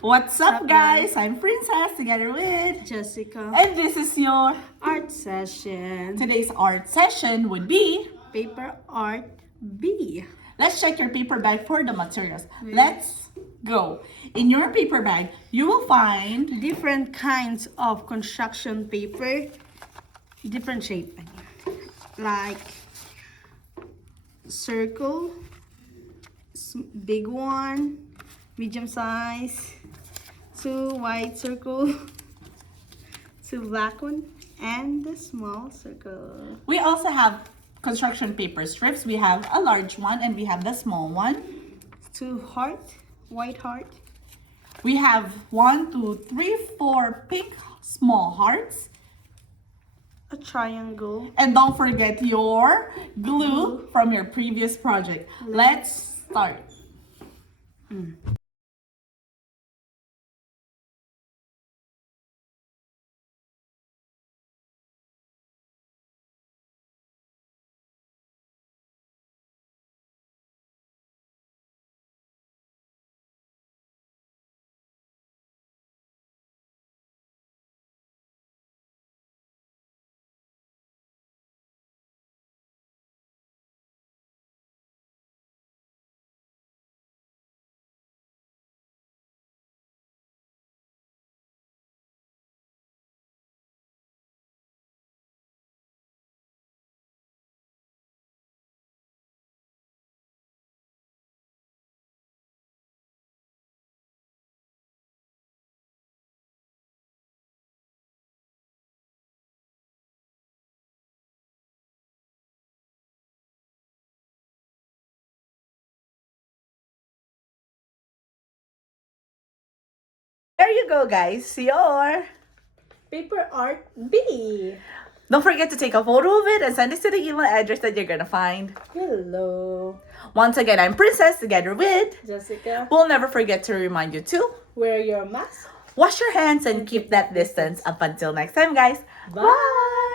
What's up, guys? I'm Princess together with Jessica. and this is your Art session. today's art session would be Paper art B. let's check your paper bag for the materials. Let's go. In your paper bag, you will find Different kinds of construction paper. Different shape. Like circle, big one, medium size, two white circle, two black one, and the small circle. we also have construction paper strips. We have a large one and we have the small one. Two heart, white heart. We have 1, 2, 3, 4 pink small hearts. A triangle. And don't forget your glue from your previous project. Let's start. There you go, guys. Your Paper art B. Don't forget to take a photo of it and send it to the email address that you're gonna find. Hello, Once again, I'm Princess together with. Jessica. We'll never forget to remind you to Wear your mask. wash your hands and keep that distance. Up until next time, guys. Bye. Bye.